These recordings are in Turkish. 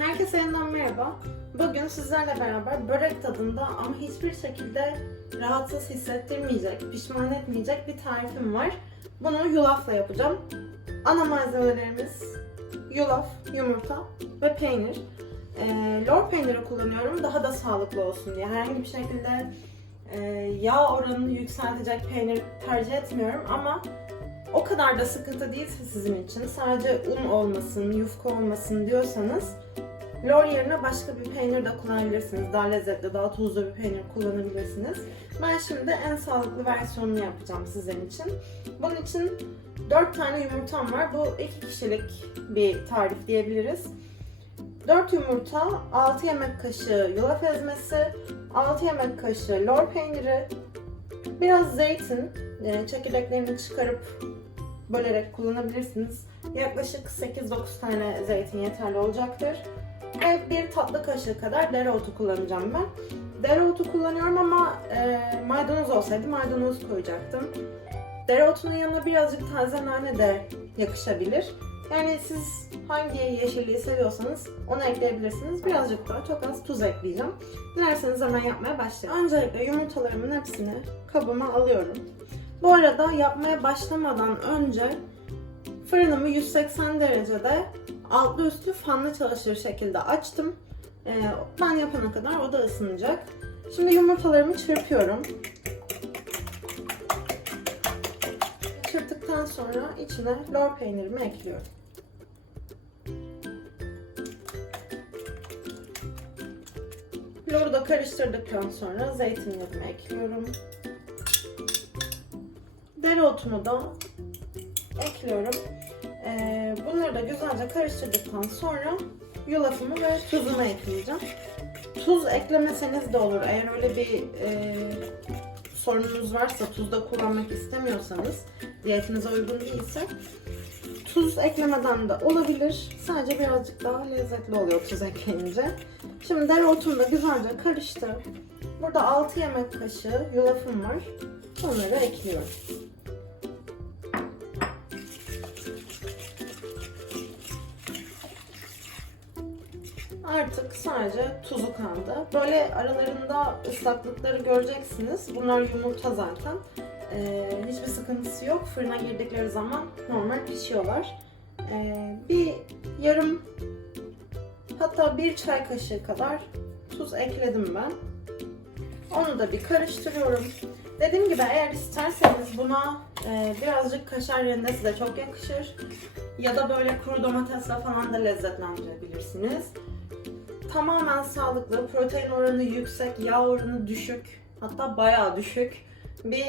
Herkese yeniden merhaba. Bugün sizlerle beraber börek tadında ama hiçbir şekilde rahatsız hissettirmeyecek, pişman etmeyecek bir tarifim var. Bunu yulafla yapacağım. Ana malzemelerimiz yulaf, yumurta ve peynir. Ee, lor peyniri kullanıyorum daha da sağlıklı olsun diye. Herhangi bir şekilde e, yağ oranını yükseltecek peynir tercih etmiyorum ama o kadar da sıkıntı değilse sizin için sadece un olmasın, yufka olmasın diyorsanız lor yerine başka bir peynir de kullanabilirsiniz. Daha lezzetli, daha tuzlu bir peynir kullanabilirsiniz. Ben şimdi en sağlıklı versiyonunu yapacağım sizin için. Bunun için 4 tane yumurtam var. Bu 2 kişilik bir tarif diyebiliriz. 4 yumurta, 6 yemek kaşığı yulaf ezmesi, 6 yemek kaşığı lor peyniri, biraz zeytin, e, çekirdeklerini çıkarıp bölerek kullanabilirsiniz. Yaklaşık 8-9 tane zeytin yeterli olacaktır. Ve bir tatlı kaşığı kadar dereotu kullanacağım ben. Dereotu kullanıyorum ama e, maydanoz olsaydı maydanoz koyacaktım. Dereotunun yanına birazcık taze nane de yakışabilir. Yani siz hangi yeşilliği seviyorsanız onu ekleyebilirsiniz. Birazcık daha çok az tuz ekleyeceğim. Dilerseniz hemen yapmaya başlayalım. Öncelikle yumurtalarımın hepsini kabıma alıyorum. Bu arada yapmaya başlamadan önce fırınımı 180 derecede altlı üstü fanlı çalışır şekilde açtım. Ee, ben yapana kadar o da ısınacak. Şimdi yumurtalarımı çırpıyorum. Çırptıktan sonra içine lor peynirimi ekliyorum. Loru da karıştırdıktan sonra zeytinlerimi ekliyorum. Dereotunu da ekliyorum. Ee, bunları da güzelce karıştırdıktan sonra yulafımı ve tuzumu ekleyeceğim. Tuz eklemeseniz de olur. Eğer öyle bir e, sorununuz varsa tuzda kullanmak istemiyorsanız, diyetinize uygun değilse tuz eklemeden de olabilir. Sadece birazcık daha lezzetli oluyor tuz ekleyince. Şimdi dereotunu da güzelce karıştı. Burada 6 yemek kaşığı yulafım var. Onları ekliyorum. Artık sadece tuzu kaldı. Böyle aralarında ıslaklıkları göreceksiniz. Bunlar yumurta zaten. Ee, hiçbir sıkıntısı yok. Fırına girdikleri zaman normal pişiyorlar. Ee, bir yarım hatta bir çay kaşığı kadar tuz ekledim ben. Onu da bir karıştırıyorum. Dediğim gibi eğer isterseniz buna e, birazcık kaşar rendesi de çok yakışır. Ya da böyle kuru domatesle falan da lezzetlendirebilirsiniz. Tamamen sağlıklı, protein oranı yüksek, yağ oranı düşük, hatta bayağı düşük bir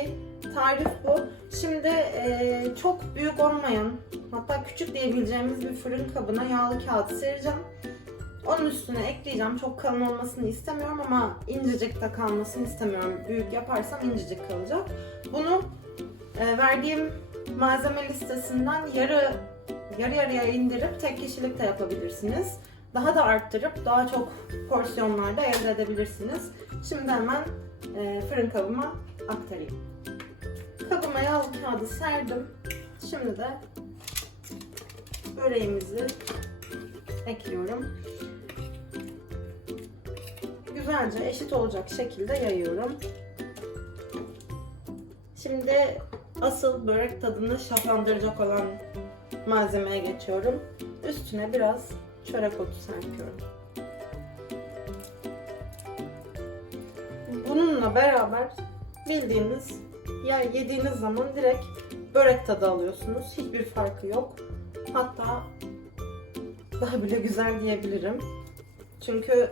tarif bu. Şimdi e, çok büyük olmayan, hatta küçük diyebileceğimiz bir fırın kabına yağlı kağıt sereceğim. Onun üstüne ekleyeceğim. Çok kalın olmasını istemiyorum ama incecik de kalmasını istemiyorum. Büyük yaparsam incecik kalacak. Bunu e, verdiğim malzeme listesinden yarı yarı yarıya indirip tek kişilik de yapabilirsiniz. Daha da arttırıp daha çok porsiyonlarda elde edebilirsiniz. Şimdi hemen e, fırın kabıma aktarayım. Kabıma yağlı kağıdı serdim. Şimdi de böreğimizi ekliyorum. Güzelce eşit olacak şekilde yayıyorum. Şimdi asıl börek tadını şaflandıracak olan malzemeye geçiyorum. Üstüne biraz çörek otu serpiyorum. Bununla beraber bildiğimiz yer yediğiniz zaman direkt börek tadı alıyorsunuz. Hiçbir farkı yok. Hatta daha bile güzel diyebilirim. Çünkü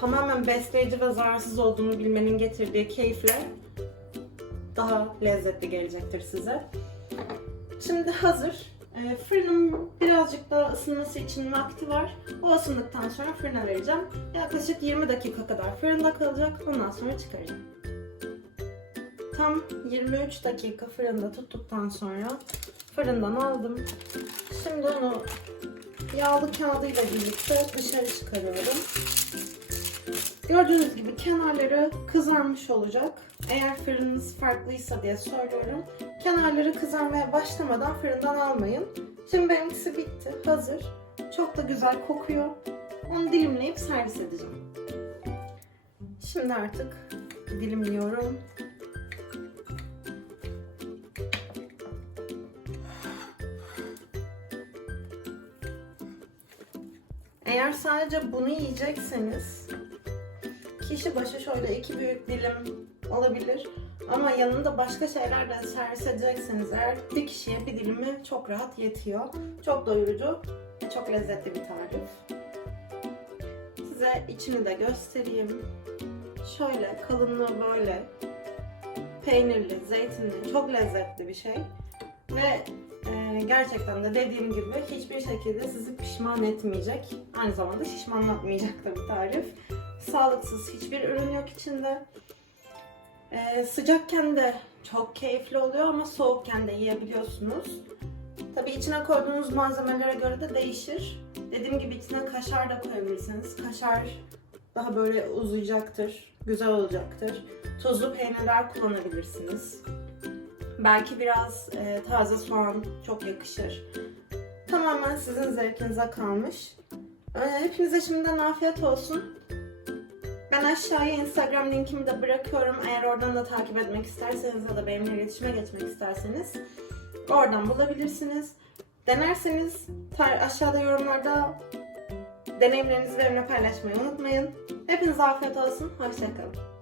tamamen besleyici ve zararsız olduğunu bilmenin getirdiği keyifle daha lezzetli gelecektir size. Şimdi hazır. E, fırınım birazcık daha ısınması için vakti var. O ısındıktan sonra fırına vereceğim. Yaklaşık 20 dakika kadar fırında kalacak. Ondan sonra çıkaracağım. Tam 23 dakika fırında tuttuktan sonra fırından aldım. Şimdi onu yağlı kağıdıyla birlikte dışarı çıkarıyorum. Gördüğünüz gibi kenarları kızarmış olacak. Eğer fırınınız farklıysa diye söylüyorum. Kenarları kızarmaya başlamadan fırından almayın. Şimdi benimkisi bitti, hazır. Çok da güzel kokuyor. Onu dilimleyip servis edeceğim. Şimdi artık dilimliyorum. Eğer sadece bunu yiyecekseniz kişi başı şöyle iki büyük dilim olabilir. Ama yanında başka şeyler de servis edecekseniz eğer bir kişiye bir dilimi çok rahat yetiyor. Çok doyurucu ve çok lezzetli bir tarif. Size içini de göstereyim. Şöyle kalınlığı böyle peynirli, zeytinli, çok lezzetli bir şey. Ve e, gerçekten de dediğim gibi hiçbir şekilde sizi pişman etmeyecek. Aynı zamanda şişmanlatmayacak da bir tarif. Sağlıksız hiçbir ürün yok içinde. E, sıcakken de çok keyifli oluyor ama soğukken de yiyebiliyorsunuz. Tabii içine koyduğunuz malzemelere göre de değişir. Dediğim gibi içine kaşar da koyabilirsiniz. Kaşar daha böyle uzayacaktır, güzel olacaktır. Tuzlu peynirler kullanabilirsiniz. Belki biraz e, taze soğan çok yakışır. Tamamen sizin zevkinize kalmış. E, hepinize şimdiden afiyet olsun. Ben aşağıya Instagram linkimi de bırakıyorum. Eğer oradan da takip etmek isterseniz ya da benimle iletişime geçmek isterseniz oradan bulabilirsiniz. Denerseniz aşağıda yorumlarda deneyimlerinizi benimle paylaşmayı unutmayın. Hepinize afiyet olsun. Hoşçakalın.